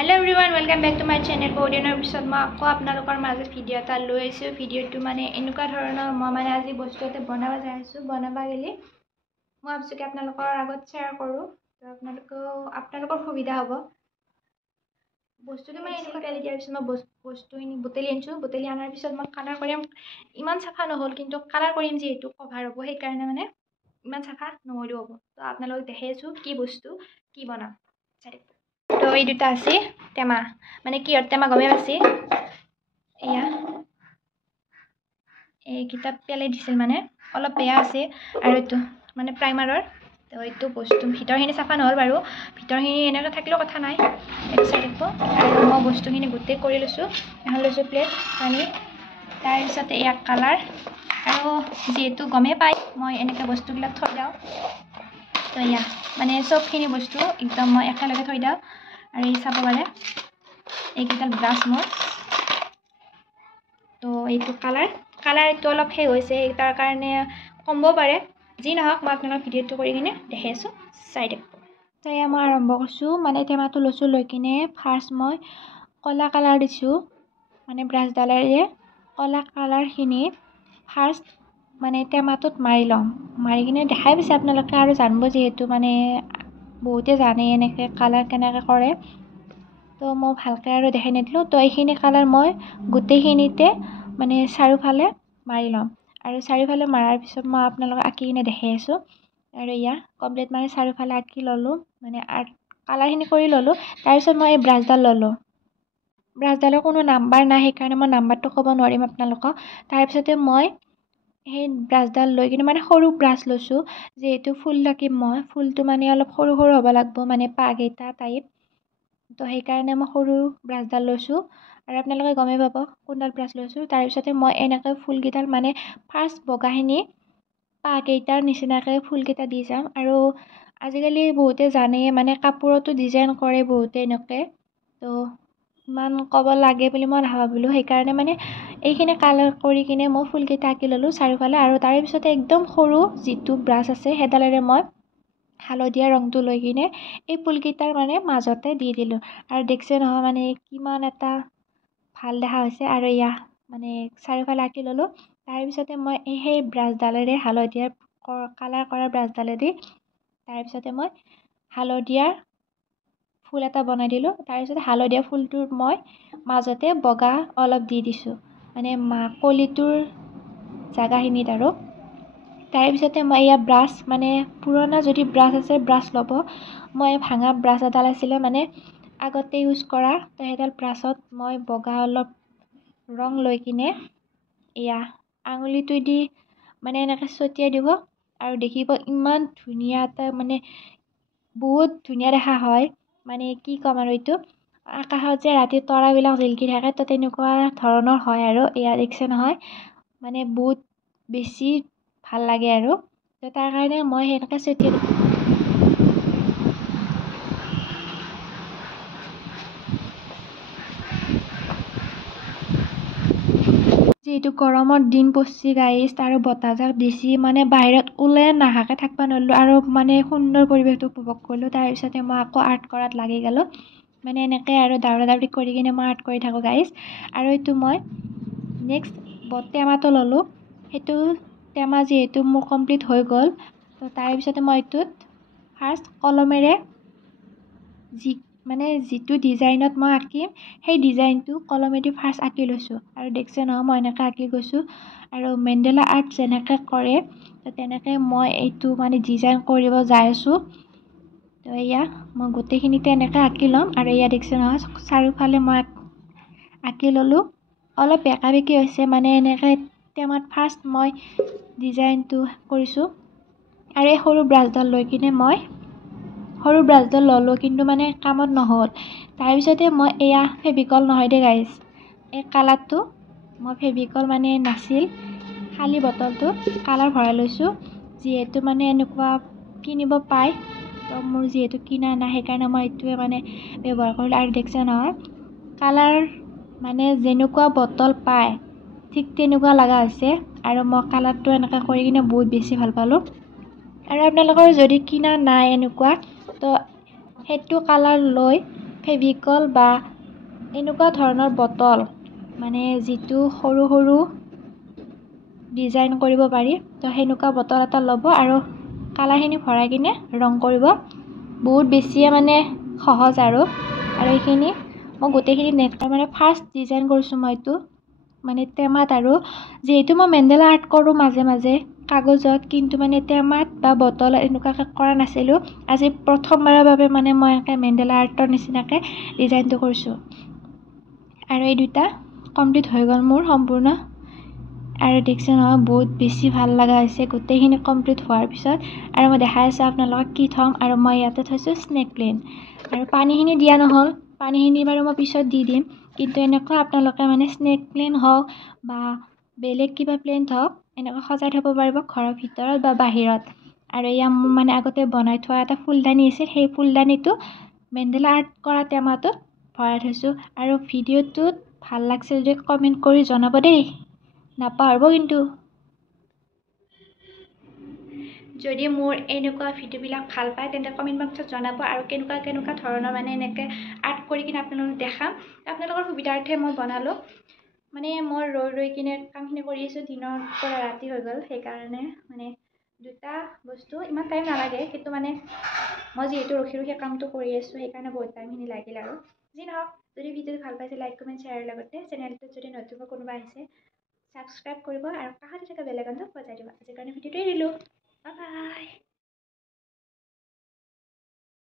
Hello everyone, welcome back to my channel. Bodiner bisot ma akko apnalokor maje video eta loi aisu. Video tu mane enuka dhoroner ma mane aji bostu eta banaba jai aisu. Banaba geli moi absu ke apnalokor agot share koru. To apnalokor subida hobo. Bostu tu mane enuka kali diar bisot ma bostu ini boteli anchu. Boteli anar bisot ma color korim iman safa nohol kintu color korim je etu cover hobo. Hei karone mane iman safa noholu hobo. To apnalok dekhe aisu ki bostu ki banam. Sare তো এই দুটা আছে টেমা মানে কি আর টেমা গমে আছে এয়া এই কিতাপ পেলে দিছিল মানে অলপ বেয়া আছে আৰু তো মানে প্ৰাইমাৰৰ তো এইটো বস্তু ভিতৰখিনি সাফা নহল বাৰু ভিতৰখিনি এনেকা থাকিলে কথা নাই এক সাইড দেখো আৰু মই বস্তুখিনি গুটে কৰি লৈছো এখন লৈছো প্লেট পানী তাৰ পিছতে এক কালাৰ আৰু যেটো গমে পাই মই এনেকা বস্তুগুলা থৈ দাও তো ইয়া মানে সবখিনি বস্তু একদম মই একেলগে থৈ দাও আৰু এই চাব পাৰে এইকেইডাল ব্ৰাছ মোৰ তো এইটো কালাৰটো অলপ হে হৈছে তাৰ কাৰণে কমব পাৰে যি নহওক মই আপোনালোকক ভিডিঅ'টো কৰি কিনে দেখাইছো সাইড তো এয়া মই আৰম্ভ কৰিছো মানে টেমাটো লৈছো লৈ কিনে ফাৰ্ষ্ট মই কলা কালাৰ দিছো মানে ব্ৰাছডালেৰে কলা কালাৰখিনি ফাৰ্ষ্ট মানে টেমাটোত মাৰি লম মাৰি কিনে দেখাই পিছে আপোনালোকে আৰু জানিব যেহেতু মানে বহুতে জানে এনেকে কালাৰ কেনেকে কৰে তো মই ভালকে আৰু দেখাই নিদিলো তো এইখিনি কালাৰ মই গুটেইখিনিতে মানে চাৰিওফালে মাৰি লম আৰু চাৰিওফালে মাৰাৰ পিছত মই আপোনালোকক আঁকি কিনে দেখাই আছো আৰু ইয়া কমপ্লিট মানে চাৰিওফালে আঁকি ললো মানে কালাৰখিনি কৰি ললো তাৰ পিছত মই এই ব্ৰাছডাল ললো ব্ৰাছডালৰ কোনো নাম্বাৰ নাই সেইকাৰণে মই নাম্বাৰটো ক'ব নোৱাৰিম আপোনালোকক তাৰ পিছতে মই সেই ব্ৰাছডাল লৈ কিনে মানে সৰু ব্ৰাছ লৈছো যেহেতু ফুল ৰাখিম মই ফুলটো মানে অলপ সৰু সৰু হ'ব লাগিব মানে পাগেটা টাইপ তো সেইকাৰণে মই সৰু ব্ৰাছডাল লৈছো আৰু আপোনালোকে গমে পাব কোনডাল ব্ৰাছ লৈছো তাৰ পিছতে মই এনেকৈ ফুলকেইডাল মানে ফাৰ্ষ্ট বগাখিনি পাগেটাৰ নিচিনাকৈ ফুলকেইটা দি যাম আৰু আজিকালি বহুতে জানে মানে কাপোৰতো ডিজাইন কৰে বহুতে এনেকৈ তো ইমান ক'ব লাগে বুলি মই নাভাবিলো সেইকাৰণে মানে এইখিনি কালাৰ কৰি কিনে মই ফুলকেইটা আঁকি ললো চাৰিওফালে আৰু তাৰ পিছতে একদম সৰু যিটো ব্ৰাছ আছে হেডালেৰে মই হালধীয়া ৰংটো লৈ কিনে এই ফুলকেইটাৰ মানে মাজতে দি দিলো আৰু দেখছে নহয় মানে কিমান এটা ভাল দেখা হৈছে আৰু ইয়া মানে চাৰিওফালে আঁকি ললো তাৰ পিছতে মই সেই ব্ৰাছডালেৰে হালধীয়া কালাৰ কৰা ব্ৰাছডালেদি তাৰ পিছতে মই হালধীয়া ফুল এটা বনাই দিলো তাৰ পিছতে হালধীয়া ফুলটোৰ মই মাজতে বগা অলপ দি দিছো মানে কলিটোৰ জাগাখিনিত আৰু তাৰ পিছতে মই ইয়া ব্ৰাছ মানে পুৰণা যদি ব্ৰাছ আছে ব্ৰাছ ল'ব মই ভাঙা ব্ৰাছ এডাল আছিলে মানে আগতে ইউজ কৰা তো সেইডাল ব্ৰাছত মই বগা অলপ ৰং লৈ কিনে ইয়া আঙুলিটো দি মানে এনেকৈ ছটিয়াই দিব আৰু দেখিব ইমান ধুনীয়া এটা মানে বহুত ধুনীয়া দেখা হয় মানে কি ক'ম আৰু এইটো আকাশত যে ৰাতি তৰাবিলাক জিলিকি থাকে তো তেনেকুৱা ধৰণৰ হয় আৰু এয়া দেখছে নহয় মানে বহুত বেছি ভাল লাগে আৰু তো তাৰ কাৰণে মই সেনেকৈ ছটিয়াই যেহেতু গৰমৰ দিন পড়ছি গাইজ আৰু বতাহজাক দিছি মানে বাহিৰত ওলাই নাহাকে থাকবা নোৱাৰিলো আৰু মানে সুন্দৰ পৰিৱেশটো উপভোগ কৰিলো তাৰপিছতে মই আকৌ আৰ্ট কৰাত লাগি গ'লো মানে এনেকৈ আৰু দাউৰা দাউৰি কৰি কিনে মই আৰ্ট কৰি থাকোঁ গাইজ আৰু এইটো মই নেক্সট টেমাটো ল'লোঁ সেইটো টেমা যিহেতু মোৰ কমপ্লিট হৈ গ'ল তো তাৰ পিছতে মই এইটোত ফাৰ্ষ্ট কলমেৰে মানে যিটো ডিজাইনত মই আঁকিম সেই ডিজাইনটো কলমেদি ফাৰ্ষ্ট আঁকি লৈছোঁ আৰু দেখছে নহয় মই এনেকৈ আঁকি গৈছোঁ আৰু মেণ্ডেলা আৰ্ট যেনেকৈ কৰে তো তেনেকৈ মই এইটো মানে ডিজাইন কৰিব যাই আছোঁ তো এয়া মই গোটেইখিনিতে এনেকৈ আঁকি ল'ম আৰু এয়া দেখছে নহয় চাৰিওফালে মই আঁকি ল'লোঁ অলপ বেকা বেকি হৈছে মানে এনেকৈ টেমাত ফাৰ্ষ্ট মই ডিজাইনটো কৰিছোঁ আৰু এই সৰু ব্ৰাছডাল লৈ কিনে মই সৰু ব্ৰাছডাল ল'লোঁ কিন্তু মানে কামত নহ'ল তাৰপিছতে মই এয়া ফেভিকল নহয় দে গাইজ এই কালাৰটো মই ফেভিকল মানে নাছিল খালী বটলটোত কালাৰ ভৰাই লৈছোঁ যিহেতু মানে এনেকুৱা কিনিব পায় তো মোৰ যিহেতু কিনা নাই সেইকাৰণে মই এইটোৱে মানে ব্যৱহাৰ কৰিলোঁ আৰু দেখছে নহয় কালাৰ মানে যেনেকুৱা বটল পায় ঠিক তেনেকুৱা লগা হৈছে আৰু মই কালাৰটো এনেকৈ কৰি কিনে বহুত বেছি ভাল পালোঁ আৰু আপোনালোকৰ যদি কিনা নাই এনেকুৱা তো সেইটো কালাৰ লৈ ফেভিকল বা এনেকুৱা ধৰণৰ বটল মানে যিটো সৰু সৰু ডিজাইন কৰিব পাৰি তো সেনেকুৱা বটল এটা ল'ব আৰু কালাৰখিনি ভৰাই কিনে ৰং কৰিব বহুত বেছিয়ে মানে সহজ আৰু এইখিনি মই গোটেইখিনি মানে ফাৰ্ষ্ট ডিজাইন কৰিছোঁ মই এইটো মানে টেমাত আৰু যিহেতু মই মেণ্ডেলা আৰ্ট কৰোঁ মাজে মাজে কাগজত কিন্তু মানে টেমাত বা বটলত এনেকুৱাকৈ কৰা নাছিলোঁ আজি প্ৰথমবাৰৰ বাবে মানে মই এনেকৈ মেণ্ডেলা আৰ্টৰ নিচিনাকৈ ডিজাইনটো কৰিছোঁ আৰু এই দুটা কমপ্লিট হৈ গ'ল মোৰ সম্পূৰ্ণ আৰু দেখিছে নহয় বহুত বেছি ভাল লগা হৈছে গোটেইখিনি কমপ্লিট হোৱাৰ পিছত আৰু মই দেখাই আছোঁ আপোনালোকক কি থ'ম আৰু মই ইয়াতে থৈছোঁ স্নেক প্লেন আৰু পানীখিনি দিয়া নহ'ল পানীখিনি বাৰু মই পিছত দি দিম কিন্তু এনেকুৱা আপোনালোকে মানে স্নেক প্লেন হওক বা বেলেগ কিবা প্লেন হওক এনেকৈ সজাই থ'ব পাৰিব ঘৰৰ ভিতৰত বা বাহিৰত আৰু এয়া মোৰ মানে আগতে বনাই থোৱা এটা ফুলদানি আছিল সেই ফুলদানিটো মেণ্ডেলা আৰ্ট কৰা টেমাটোত ভৰাই থৈছোঁ আৰু ভিডিঅ'টোত ভাল লাগছে যদি কমেণ্ট কৰি জনাব দেই নাপাহৰিব কিন্তু যদি মোৰ এনেকুৱা ভিডিঅ'বিলাক ভাল পায় তেন্তে কমেণ্ট বক্সত জনাব আৰু কেনেকুৱা ধৰণৰ মানে এনেকৈ আৰ্ট কৰি কিনে আপোনালোকক দেখাম আপোনালোকৰ সুবিধাৰ্থে মই বনালোঁ মানে মই ৰৈ কিনে কামখিনি কৰি আছোঁ দিনৰ পৰা ৰাতি হৈ গ'ল সেইকাৰণে মানে দুটা বস্তু ইমান টাইম নালাগে কিন্তু মানে মই যিহেতু ৰখি কামটো কৰি আছোঁ সেইকাৰণে বহুত টাইমখিনি লাগিল আৰু যি নহওক যদি ভিডিঅ'টো ভাল পাইছে লাইক কমেণ্ট শ্বেয়াৰৰ লগতে চেনেলটোত যদি নতুনকৈ কোনোবা আহিছে ছাবস্ক্ৰাইব কৰিব আৰু কাষতে থকা বেল আইকনটো বজাই দিব আজিৰ কাৰণে ভিডিঅ'টো এৰিলোঁ বাই বাই